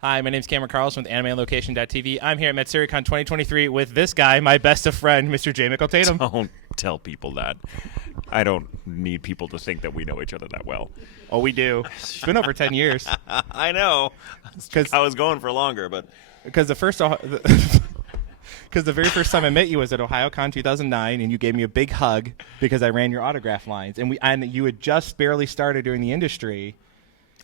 Hi, my name's Cameron Carlson with AnimeOnLocation.tv. I'm here at Matsuricon 2023 with this guy, my best of friend, Mr. J. Michael Tatum. Don't tell people that. I don't need people to think that we know each other that well. Oh, we do. It's been over 10 years. I know. I was going for longer, but because the very first time I met you was at OhioCon 2009, and you gave me a big hug because I ran your autograph lines, and you had just barely started doing the industry.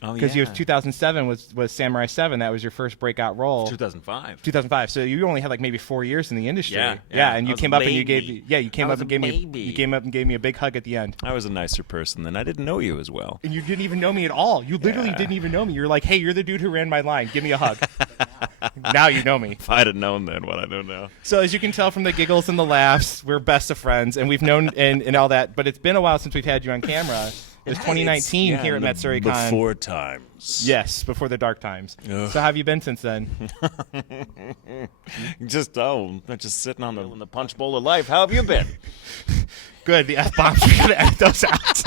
Oh, because yeah. 2007 was Samurai 7. That was your first breakout role. 2005. 2005. So you only had like maybe 4 years in the industry. Yeah. And you came up and you gave me a big hug at the end. I was a nicer person then. I didn't know you as well. And you didn't even know me at all. You literally didn't even know me. You're like, hey, you're the dude who ran my line. Give me a hug. Now you know me. If I'd have known then what I know now. So as you can tell from the giggles and the laughs, we're best of friends, and we've known and all that. But it's been a while since we've had you on camera. It was 2019 here at Matsuricon. Before times. Yes, before the dark times. Ugh. So how have you been since then? just sitting on the punch bowl of life. How have you been? Good. The F-bombs, we're going to edit those out.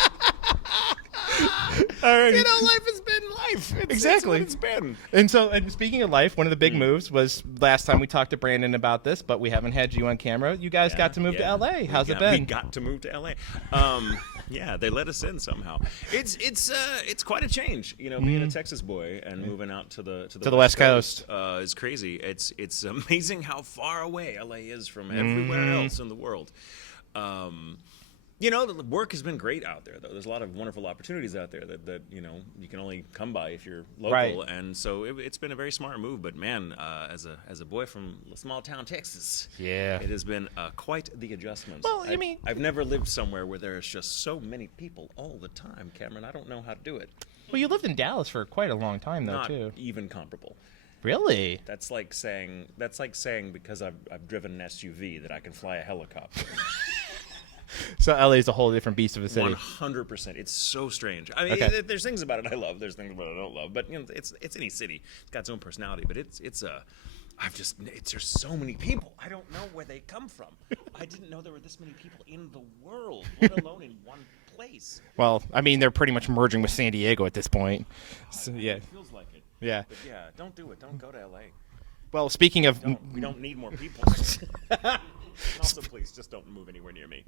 Alrighty. Life has been life. Exactly. It's what it's been. And speaking of life, one of the big moves was last time we talked to Brandon about this, but we haven't had you on camera. You guys got to move to LA. How's it been? We got to move to LA. Yeah, they let us in somehow. It's quite a change, being a Texas boy and moving out to the West Coast is crazy. It's amazing how far away LA is from everywhere else in the world. The work has been great out there, though. There's a lot of wonderful opportunities out there that you can only come by if you're local, right. And so it's been a very smart move. But man, as a boy from small town Texas, it has been quite the adjustment. Well, I've never lived somewhere where there's just so many people all the time, Cameron. I don't know how to do it. Well, you lived in Dallas for quite a long time, though, Not too. even comparable. Really? That's like saying because I've driven an SUV that I can fly a helicopter. So LA is a whole different beast of a city. 100%. It's so strange. I mean, there's things about it I love. There's things about it I don't love. But it's any city. It's got its own personality. But it's there's so many people. I don't know where they come from. I didn't know there were this many people in the world, let alone in one place. Well, I mean, they're pretty much merging with San Diego at this point. So, yeah. It feels like it. Yeah. But yeah, don't do it. Don't go to LA. Well, speaking of, we don't need more people. Also, please, just don't move anywhere near me.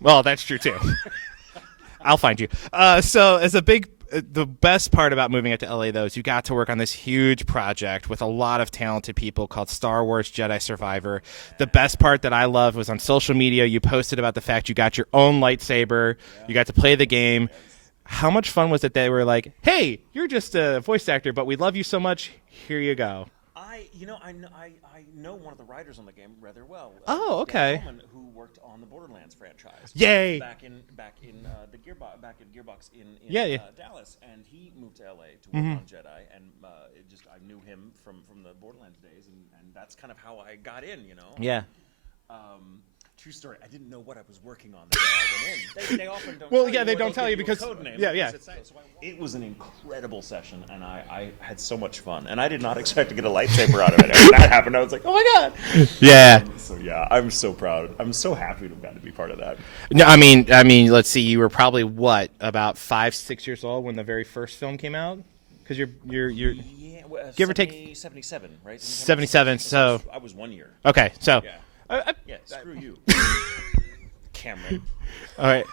Well, that's true too. I'll find you. So, the best part about moving out to LA, though, is you got to work on this huge project with a lot of talented people called Star Wars Jedi Survivor. The best part that I loved was on social media, you posted about the fact you got your own lightsaber, you got to play the game. How much fun was it that they were like, hey, you're just a voice actor, but we love you so much, here you go. I know one of the writers on the game rather well. Oh, okay. Who worked on the Borderlands franchise. Yay! Back in the Gearbox in Dallas, and he moved to LA to work on Jedi, and I knew him from the Borderlands days, and that's kind of how I got in. Yeah. True story. I didn't know what I was working on the day I went in. They often don't. Well, tell yeah, you, they or don't they'll tell give you because a code name. yeah. It was an incredible session, and I had so much fun. And I did not expect to get a lightsaber out of it. And when that happened, I was like, oh my god. Yeah. So yeah, I'm so proud. I'm so happy to have gotten to be part of that. No, I mean, let's see. You were probably about 5-6 years old when the very first film came out, because you're give or take 77, right? 77. So I was 1 year. Okay, so Yeah, screw you, Cameron. All right.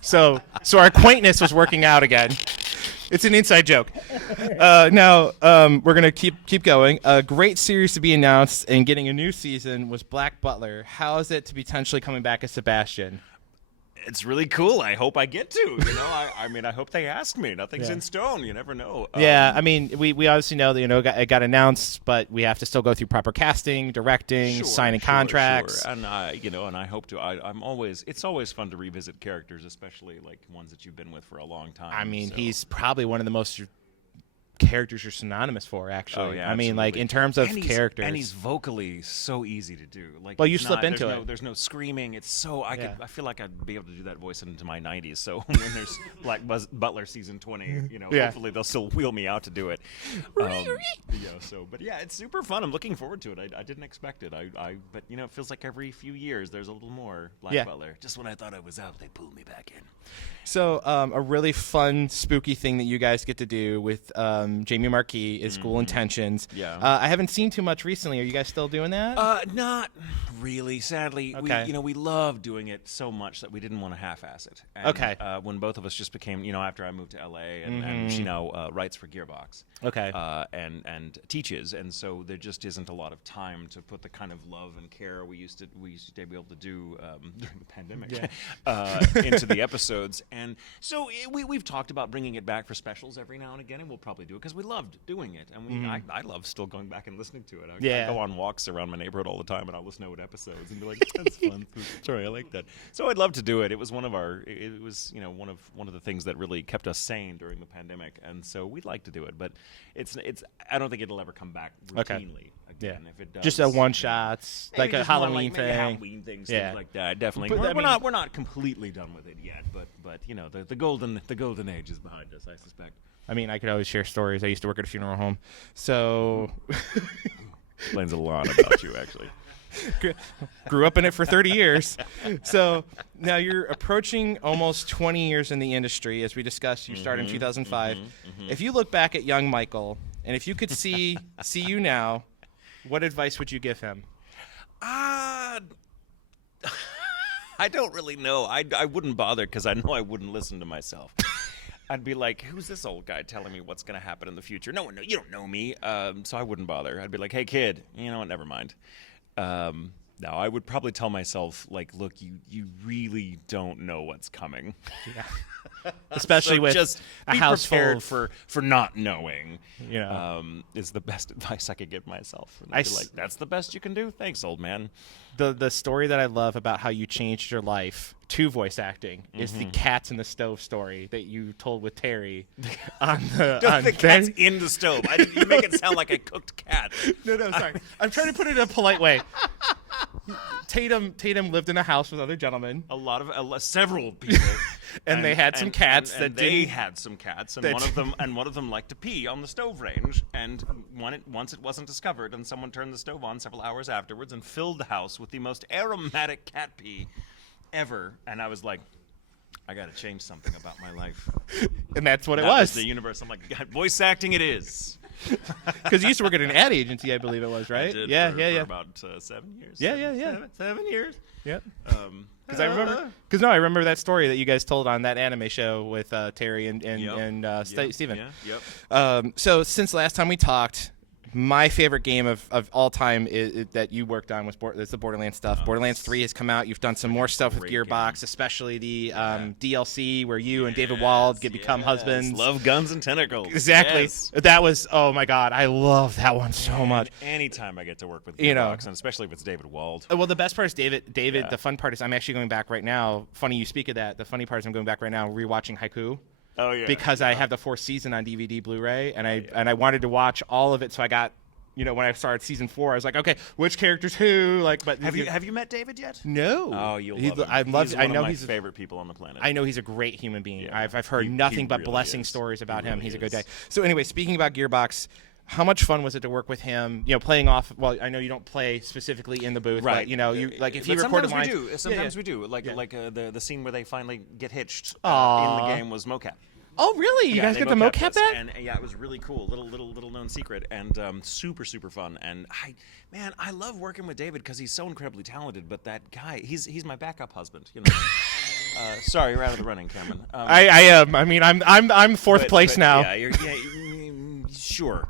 So our acquaintance was working out again. It's an inside joke. Now we're gonna keep going. A great series to be announced and getting a new season was Black Butler. How is it to be potentially coming back as Sebastian? It's really cool. I hope I get to. I hope they ask me. Nothing's in stone. You never know. Yeah, I mean, we obviously know that it got announced, but we have to still go through proper casting, directing, signing contracts. Sure. And I hope to. It's always fun to revisit characters, especially like ones that you've been with for a long time. I mean, he's probably one of the most characters you're synonymous for, actually. Oh, yeah, I mean, like in terms of characters, and he's vocally so easy to do. Like, well, you slip into it. There's no screaming. It's so I feel like I'd be able to do that voice into my 90s. So when there's Black Butler season 20, hopefully they'll still wheel me out to do it. But yeah, it's super fun. I'm looking forward to it. I didn't expect it. But it feels like every few years there's a little more Black Butler. Just when I thought I was out, they pulled me back in. So a really fun, spooky thing that you guys get to do with Jamie Marquis is School Intentions. Yeah. I haven't seen too much recently. Are you guys still doing that? Not really. Sadly, Okay. we love doing it so much that we didn't want to half-ass it. And, Okay. When both of us just became, after I moved to LA, and she now writes for Gearbox. Okay. And teaches, and so there just isn't a lot of time to put the kind of love and care we used to be able to do during the pandemic into the episodes. And so we've talked about bringing it back for specials every now and again, and we'll probably do it because we loved doing it, and I love still going back and listening to it. I go on walks around my neighborhood all the time, and I'll listen to old episodes and be like, "That's fun. Sorry, I like that." So I'd love to do it. It was one of one of the things that really kept us sane during the pandemic, and so we'd like to do it, but it's. I don't think it'll ever come back routinely again. If it does, just a one-shot, like a Halloween maybe thing. Halloween things like that. Definitely, But, we're not completely done with it yet, but the golden age is behind us, I suspect. I mean, I could always share stories. I used to work at a funeral home, so Explains a lot about you, actually. grew up in it for 30 years. So now you're approaching almost 20 years in the industry. As we discussed, you started in 2005. If you look back at young Michael, and if you could see you now, what advice would you give him? I don't really know. I wouldn't bother because I know I wouldn't listen to myself. I'd be like, who's this old guy telling me what's going to happen in the future? No one, you don't know me. So I wouldn't bother. I'd be like, hey, kid, you know what? Never mind. No, I would probably tell myself, like, look, you really don't know what's coming. Yeah. Especially so with just a be house prepared full for not knowing. Yeah. Is the best advice I could give myself. And I I'd be like, that's the best you can do. Thanks, old man. The story that I love about how you changed your life to voice acting is the cats in the stove story that you told with Terry on the cat's in the stove. You make it sound like a cooked cat. No, sorry. I'm trying to put it in a polite way. Tatum lived in a house with other gentlemen. Several people. and they had some cats and one of them liked to pee on the stove range, and once it wasn't discovered, and someone turned the stove on several hours afterwards and filled the house with the most aromatic cat pee ever, and I was like, I gotta change something about my life. And that's what that it was. The universe. I'm like, God, voice acting it is. Because you used to work at an ad agency, I believe it was, right? I did for about 7 years. Yeah. 7 years. Yeah. Because I remember that story that you guys told on that anime show with Terry and Steven. Yep. So since last time we talked, my favorite game of all time is that you worked on was the Borderlands stuff. Borderlands 3 has come out. You've done some more stuff with Gearbox, especially the DLC where you and David Wald become husbands. Love, guns, and tentacles. Exactly. Yes. That was, oh my God, I love that one so much. Anytime I get to work with Gearbox, and especially if it's David Wald. Well, the best part is David. The fun part is I'm actually going back right now. Funny you speak of that. The funny part is I'm going back right now rewatching Haiku. Oh yeah. Because I have the 4th season on DVD, Blu-ray, and I wanted to watch all of it, so I got, when I started season 4, I was like, okay, which character's who? Like, but have you met David yet? No. Oh, you'll love him. He's one of my favorite people on the planet. I know he's a great human being. Yeah. I've heard nothing but really blessing stories about him. He's a good guy. So anyway, speaking about Gearbox, how much fun was it to work with him? Playing off. Well, I know you don't play specifically in the booth, right? But you like if he recorded lines. Sometimes we do. Like the scene where they finally get hitched in the game was mocap. Oh, really? You guys get the mocap back? And yeah, it was really cool. Little known secret, and super fun. And I love working with David because he's so incredibly talented. But that guy, he's my backup husband. Sorry, you're out of the running, Cameron. I am. I mean, I'm fourth place now. Yeah, sure.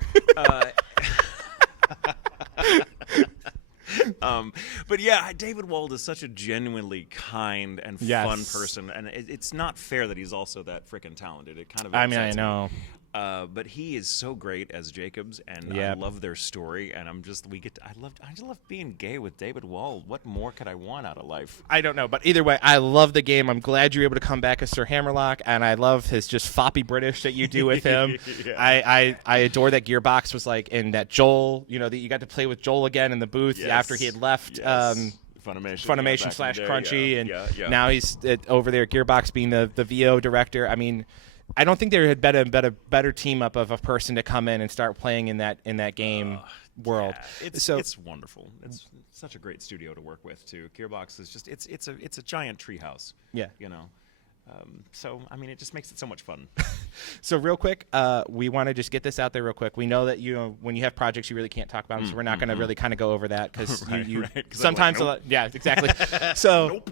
But yeah, David Wald is such a genuinely kind and fun person, and it's not fair that he's also that freaking talented. It kind of I know. But he is so great as Jacobs, and I love their story. And I just love being gay with David Wald. What more could I want out of life? I don't know, but either way, I love the game. I'm glad you're able to come back as Sir Hammerlock, and I love his just foppy British that you do with him. I adore that Gearbox was like in that Joel. That you got to play with Joel again in the booth after he had left. Funimation / Crunchy, and now he's over there at Gearbox being the VO director. I mean, I don't think there had been a better team up of a person to come in and start playing in that game world. Yeah, it's wonderful. It's such a great studio to work with too. Gearbox is just it's a giant treehouse. Yeah. So, I mean, it just makes it so much fun. So real quick, we want to just get this out there real quick. We know that when you have projects, you really can't talk about them, so we're not going to really kind of go over that because you sometimes like, nope. yeah, exactly. So Nope.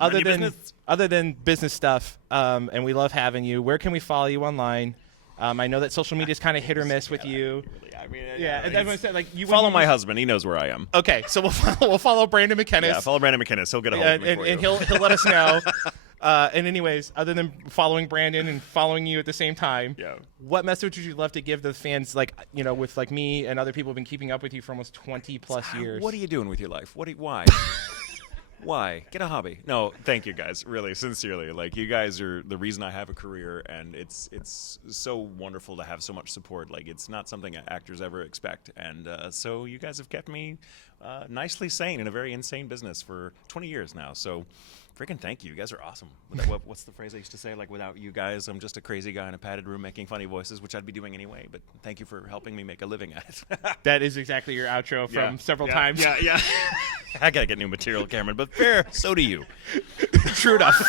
other than business stuff, and we love having you. Where can we follow you online? I know that social media is kind of hit or miss with you. I mean, Yeah, and everyone said you follow my husband. He knows where I am. Okay, so we'll follow Brandon McKennis. Yeah, follow Brandon McKennis. He'll get a hold of me for and you. he'll let us know. And anyways, other than following Brandon and following you at the same time, what message would you love to give the fans, with me and other people who've been keeping up with you for almost 20 plus years? What are you doing with your life? Why? Why? Get a hobby. No, thank you guys. Really, sincerely. Like, you guys are the reason I have a career, and it's so wonderful to have so much support. Like, it's not something actors ever expect. And so you guys have kept me nicely sane in a very insane business for 20 years now. So freaking thank you. You guys are awesome. What's the phrase I used to say? Like, without you guys, I'm just a crazy guy in a padded room making funny voices, which I'd be doing anyway. But thank you for helping me make a living at it. That is exactly your outro from several times. Yeah. I got to get new material, Cameron, but fair, so do you. True enough.